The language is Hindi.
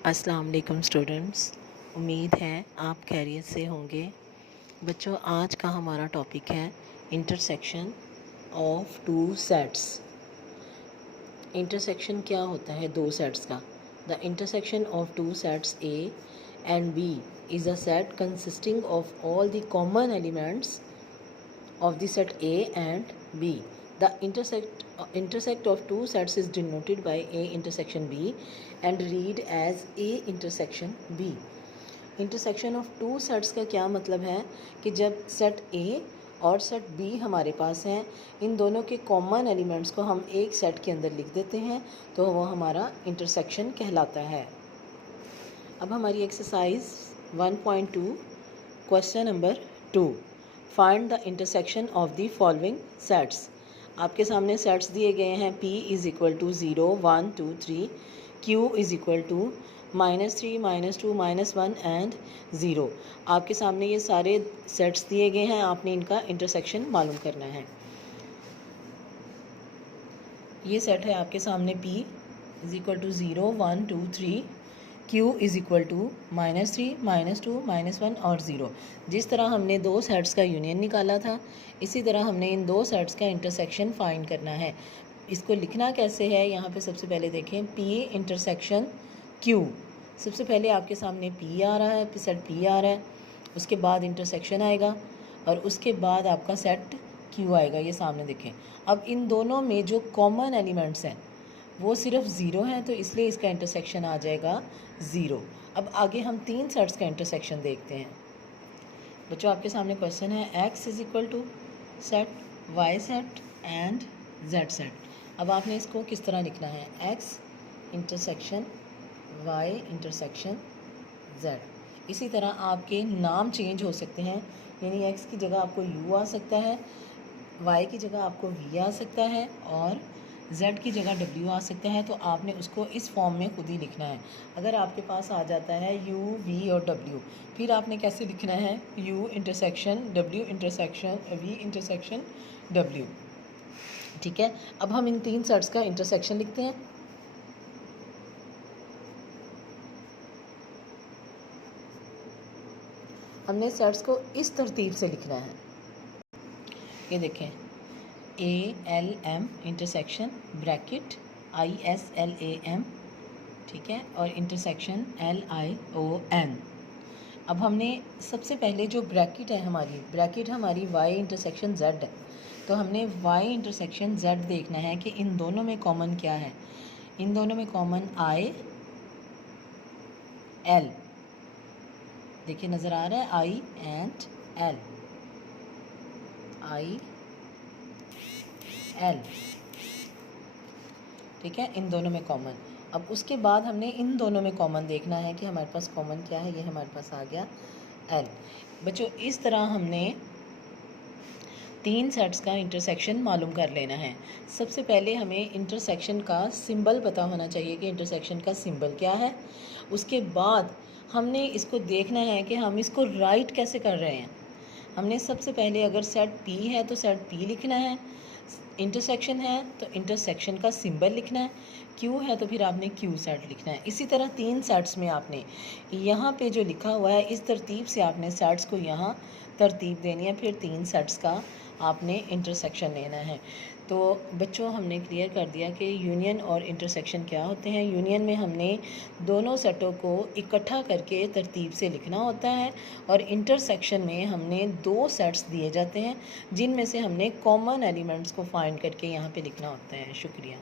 अस्सलाम वालेकुम स्टूडेंट्स, उम्मीद है आप खैरियत से होंगे। बच्चों, आज का हमारा टॉपिक है intersection of two sets. Intersection क्या होता है दो सेट्स का? The intersection of two sets A and B is a set consisting of all the common elements of the set A and B. The intersect of two sets is denoted by A intersection B and read as A intersection B. Intersection of two sets का क्या मतलब है कि जब सेट A और सेट B हमारे पास हैं, इन दोनों के कॉमन एलिमेंट्स को हम एक सेट के अंदर लिख देते हैं तो वो हमारा इंटरसेक्शन कहलाता है। अब हमारी exercise 1.2 question number 2, find the intersection of the following sets. आपके सामने सेट्स दिए गए हैं P is equal to 0 1 2 3, Q is equal to -3 -2 -1 and 0। आपके सामने ये सारे सेट्स दिए गए हैं, आपने इनका इंटरसेक्शन मालूम करना है। ये सेट है आपके सामने P is equal to 0 1 2 3, Q is equal to -3 -2 -1 और 0। जिस तरह हमने दो सेट्स का यूनियन निकाला था, इसी तरह हमने इन दो सेट्स का इंटरसेक्शन फाइंड करना है। इसको लिखना कैसे है, यहाँ पे सबसे पहले देखें P इंटरसेक्शन Q। सबसे पहले आपके सामने P आ रहा है, सेट P आ रहा है, उसके बाद इंटरसेक्शन आएगा और उसके बाद आपका सेट Q आएगा। ये सामने देखें। अब इन दोनों में जो कॉमन एलिमेंट्स हैं वो सिर्फ 0 है, तो इसलिए इसका इंटरसेक्शन आ जाएगा 0। अब आगे हम तीन सेट्स का इंटरसेक्शन देखते हैं। बच्चों, आपके सामने क्वेश्चन है x is equal to set, y set and z set. अब आपने इसको किस तरह लिखना है, x intersection y intersection z। इसी तरह आपके नाम चेंज हो सकते हैं, यानी x की जगह आपको u आ सकता है, y की जगह आपको v आ सकता है और Z की जगह W आ सकता है। तो आपने उसको इस फॉर्म में खुद ही लिखना है। अगर आपके पास आ जाता है U, V और W, फिर आपने कैसे लिखना है, U intersection W intersection V intersection W। ठीक है, अब हम इन तीन सेट्स का इंटरसेक्शन लिखते हैं। हमने सेट्स को इस तरतीब से लिखना है। ये देखें, ALM इंटरसेक्शन ब्रैकेट ISLAM, ठीक है, और इंटरसेक्शन LION। अब हमने सबसे पहले जो ब्रैकेट है हमारी Y इंटरसेक्शन Z है, तो हमने Y इंटरसेक्शन Z देखना है कि इन दोनों में कॉमन क्या है। इन दोनों में कॉमन I L, देखिए नज़र आ रहा है, I and L, I L, ठीक है, इन दोनों में कॉमन। अब उसके बाद हमने इन दोनों में कॉमन देखना है कि हमारे पास कॉमन क्या है। ये हमारे पास आ गया L। बच्चों, इस तरह हमने तीन सेट्स का इंटरसेक्शन मालूम कर लेना है। सबसे पहले हमें इंटरसेक्शन का सिंबल पता होना चाहिए कि इंटरसेक्शन का सिंबल क्या है। उसके बाद हमने इसको देखना है कि हम इसको राइट कैसे कर रहे हैं। हमने सबसे पहले अगर सेट P है तो सेट P लिखना है, इंटरसेक्शन है तो इंटरसेक्शन का सिंबल लिखना है, Q है तो फिर आपने Q सेट लिखना है। इसी तरह तीन सेट्स में आपने यहाँ पे जो लिखा हुआ है इस तरतीब से आपने सेट्स को यहाँ तरतीब देनी है, फिर तीन सेट्स का आपने इंटरसेक्शन लेना है। तो बच्चों, हमने क्लियर कर दिया कि यूनियन और इंटरसेक्शन क्या होते हैं। यूनियन में हमने दोनों सेटों को इकट्ठा करके तरतीब से लिखना होता है और इंटरसेक्शन में हमने दो सेट्स दिए जाते हैं जिनमें से हमने कॉमन एलिमेंट्स को फाइंड करके यहाँ पे लिखना होता है। शुक्रिया।